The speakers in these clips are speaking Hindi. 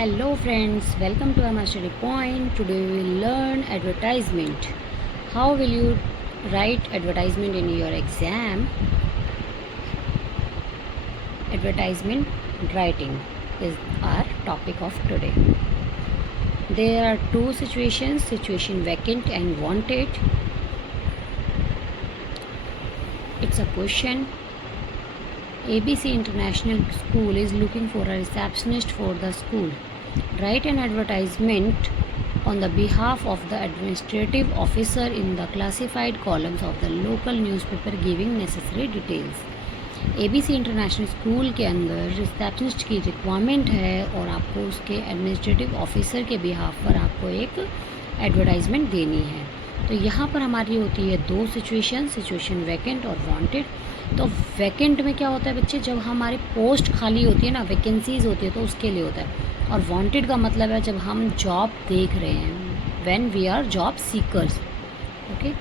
Hello friends, welcome to our study point. Today we will learn advertisement. How will you write advertisement in your exam? Advertisement writing is our topic of today. There are two situations, situation vacant and wanted. It's a question. ABC International School is looking for a receptionist for the school. Write an advertisement on the behalf of the administrative officer in the classified columns of the local newspaper giving necessary details. ABC international school के अंदर रिसेप्शनिस्ट की रिक्वायरमेंट है और आपको उसके एडमिनिस्ट्रेटिव ऑफिसर के बिहाफ पर आपको एक एडवर्टाइजमेंट देनी है। तो यहाँ पर हमारी होती है दो सिचुएशन वैकेंट और वांटेड। तो वैकेंट में क्या होता है बच्चे, जब हमारी पोस्ट खाली होती है ना, वैकेंसीज होती है, तो उसके लिए होता है। और वांटेड का मतलब है जब हम जॉब देख रहे हैं, when we are job seekers. Okay,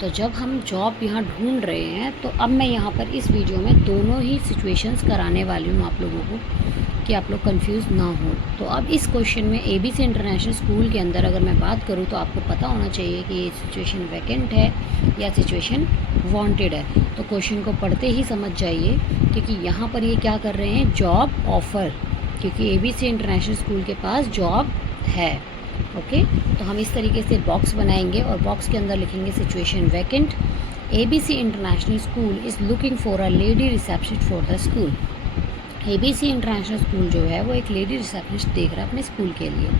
तो जब हम जॉब यहाँ ढूंढ रहे हैं, तो अब मैं यहाँ पर इस वीडियो में दोनों ही सिचुएशंस कराने वाली हूँ आप लोगों को, कि आप लोग कंफ्यूज ना हो। तो अब इस क्वेश्चन में ABC इंटरनेशनल स्कूल के अंदर अगर मैं बात करूँ तो आपको पता होना चाहिए कि ये सिचुएशन वैकेंट है या सिचुएशन वांटेड है। तो क्वेश्चन को पढ़ते ही समझ जाइए, क्योंकि यहाँ पर ये क्या कर रहे हैं, जॉब ऑफ़र, क्योंकि ABC इंटरनेशनल स्कूल के पास जॉब है। ओके, तो हम इस तरीके से बॉक्स बनाएंगे और बॉक्स के अंदर लिखेंगे situation vacant. ABC international school is looking for a lady receptionist for the school. ABC international school जो है वो एक लेडी रिसेप्शनिस्ट देख रहा है अपने स्कूल के लिए।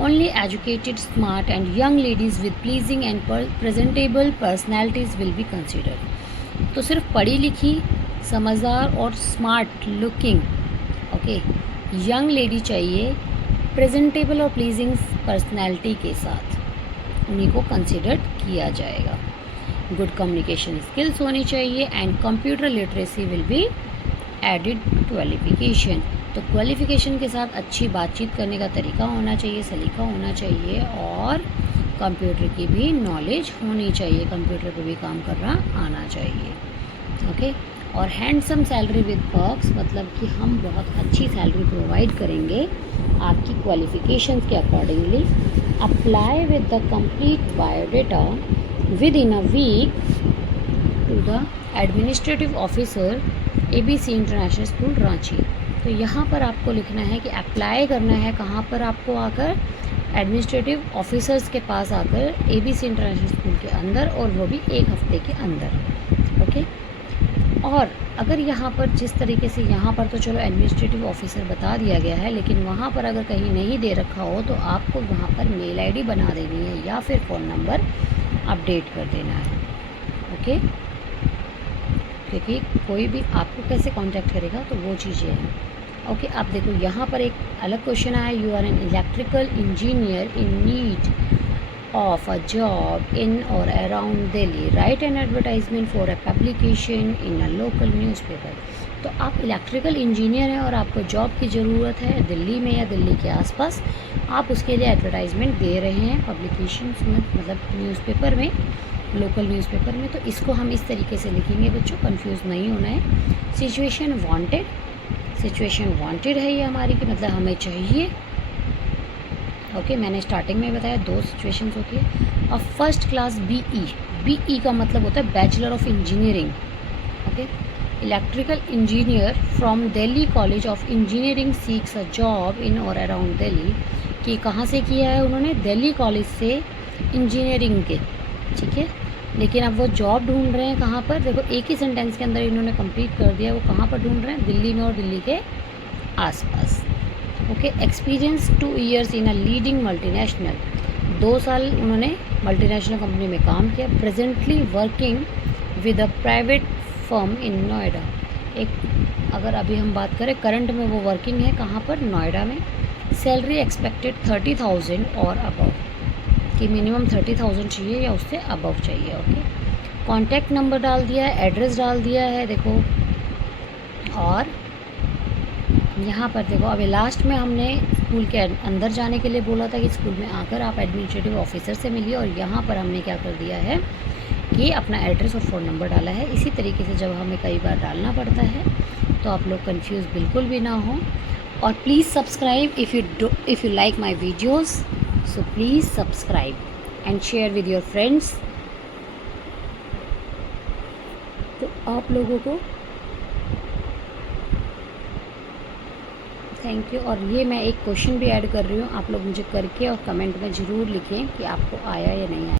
Only educated, smart and young ladies with pleasing and presentable personalities will be considered. तो सिर्फ पढ़ी लिखी, समझदार और smart looking, okay, young lady चाहिए, प्रेजेंटेबल और प्लीजिंग पर्सनैलिटी के साथ उन्हीं को कंसिडर किया जाएगा। गुड कम्युनिकेशन स्किल्स होनी चाहिए and computer literacy will be added qualification. तो क्वालिफिकेशन के साथ अच्छी बातचीत करने का तरीका होना चाहिए, सलीका होना चाहिए और कंप्यूटर की भी नॉलेज होनी चाहिए, कंप्यूटर पे भी काम करना आना चाहिए। ओके, और हैंडसम सैलरी विद पर्क्स, मतलब कि हम बहुत अच्छी सैलरी प्रोवाइड करेंगे आपकी क्वालिफिकेशंस के accordingly. Apply with the complete biodata within a week to the administrative officer ABC international school Ranchi. तो यहाँ पर आपको लिखना है कि अप्लाई करना है कहाँ पर, आपको आकर एडमिनिस्ट्रेटिव ऑफिसर्स के पास आकर ABC इंटरनेशनल स्कूल के अंदर, और वो भी एक हफ्ते के अंदर। ओके, और अगर यहाँ पर जिस तरीके से यहाँ पर तो चलो एडमिनिस्ट्रेटिव ऑफिसर बता दिया गया है, लेकिन वहाँ पर अगर कहीं नहीं दे रखा हो तो आपको वहाँ पर मेल ID बना देनी है या फिर फ़ोन नंबर अपडेट कर देना है। ओके, क्योंकि कोई भी आपको कैसे कांटेक्ट करेगा, तो वो चीज़ें हैं। ओके, आप देखो यहाँ पर एक अलग क्वेश्चन आया, you are an electrical engineer in need of a job in or around Delhi, write an advertisement for a publication in a local newspaper। तो आप इलेक्ट्रिकल इंजीनियर हैं और आपको जॉब की ज़रूरत है दिल्ली में या दिल्ली के आसपास, आप उसके लिए एडवर्टाइजमेंट दे रहे हैं पब्लिकेशन में, मतलब न्यूज़पेपर में, लोकल न्यूज़पेपर में। तो इसको हम इस तरीके से लिखेंगे बच्चों, कंफ्यूज नहीं होना है। सिचुएशन वांटेड है ये हमारी, कि मतलब हमें चाहिए। ओके, मैंने स्टार्टिंग में बताया दो सिचुएशंस होती है। और फर्स्ट क्लास BE का मतलब होता है bachelor of engineering. Okay, electrical engineer from Delhi college of engineering seeks a job in or around Delhi. कि कहाँ से किया है उन्होंने, दिल्ली कॉलेज से इंजीनियरिंग के, ठीक है। लेकिन अब वो जॉब ढूंढ रहे हैं कहाँ पर, देखो एक ही सेंटेंस के अंदर इन्होंने कंप्लीट कर दिया, वो कहाँ पर ढूंढ रहे हैं, दिल्ली में और दिल्ली के आसपास। Okay, experience 2 years in a leading multinational, 2 साल उन्होंने मल्टीनेशनल कंपनी में काम किया। Presently working with a private firm in Noida. एक अगर अभी हम बात करें करंट में वो वर्किंग है कहाँ पर, नोएडा में। सैलरी एक्सपेक्टेड 30,000 और अबव, कि मिनिमम 30,000 चाहिए या उससे अबव चाहिए। ओके, कॉन्टैक्ट नंबर डाल दिया है, एड्रेस डाल दिया है, देखो। और यहाँ पर देखो, अभी लास्ट में हमने स्कूल के अंदर जाने के लिए बोला था कि स्कूल में आकर आप एडमिनिस्ट्रेटिव ऑफिसर से मिलिए, और यहाँ पर हमने क्या कर दिया है कि अपना एड्रेस और फ़ोन नंबर डाला है। इसी तरीके से जब हमें कई बार डालना पड़ता है तो आप लोग कंफ्यूज बिल्कुल भी ना हो। और please subscribe if you like my videos, so please subscribe and share with your friends. तो आप लोगों को थैंक यू। और ये मैं एक क्वेश्चन भी ऐड कर रही हूँ, आप लोग मुझे करके और कमेंट में ज़रूर लिखें कि आपको आया या नहीं आया।